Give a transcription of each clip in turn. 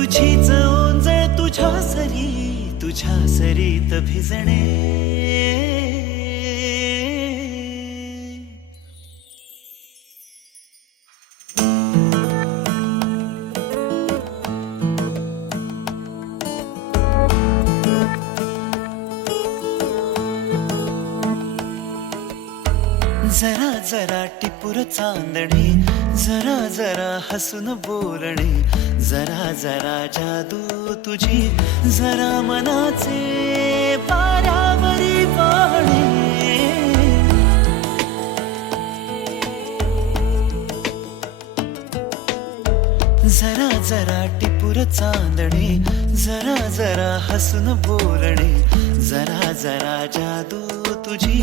तुझीच ओंजळ तुझ्या सरीत भिजणे. जरा जरा टिपूर चांदणे, जरा जरा हसून बोलणे, जरा जरा जादू तुझी, जरा मनाचे पारावरी वाहणे. जरा जरा टिपूर चांदणे, जरा जरा हसून बोलणे, जरा जरा जादू तुझी,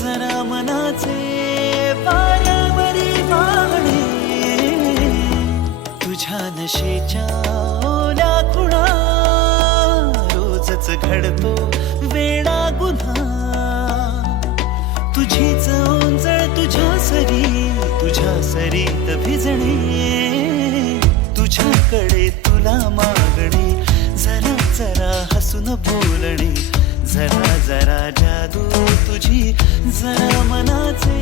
जरा मनाचे पारावरी वाहणे. तुझ्या नशेच्या ओल्या खुणा, रोजच घडतो वेडा गुन्हा. तुझीच ओंजळ तुझ्या सरीत भिजणे. तुझ्याकडे तुला मागणे, जरा जरा हसून बोलणे, जरा जरा जादू तुझी, जरा मनाचे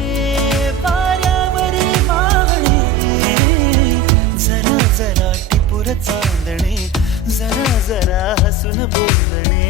पारावरी वाहणे. जरा जरा टिपूर चांदणे, जरा जरा हसून बोलणे.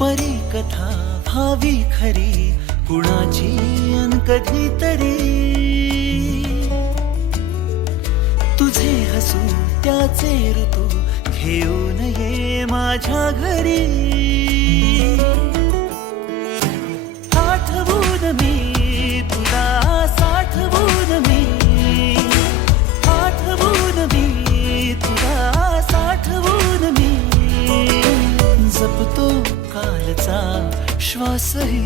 परी कथा भावी खरी, कुणाची अन कधीतरी. तुझे हसू त्याचे ऋतू, घेऊन ये माझ्या घरी. आठवून मी तुला, साठवून मी, आठवून मी तुला, साठवून मी. जपतो कालचा श्वासही,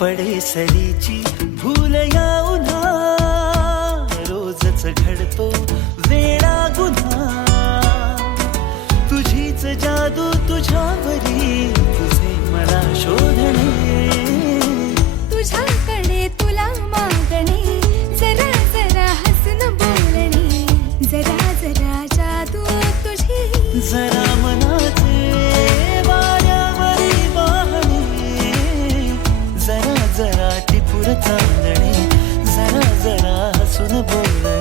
पडे सरीची भूल या उन्हा. रोजच घडतो वेडा गुन्हा. तुझीच जादू तुझ्यावरी, तुझे मला शोधणे. तुझ्याकडे तुला मागणे, जरा जरा हसून बोलणे, जरा जरा जादू तुझी, जरा मनाचे वाऱ्यावरी वाहणे. जरा जरा टिपूर चांदणे, जरा जरा हसून बोलणे.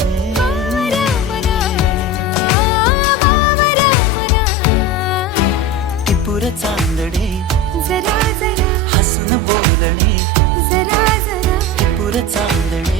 टिपूर चांदणे, जरा जरा हसून बोलणे, जरा जरा टिपूर चांदणे.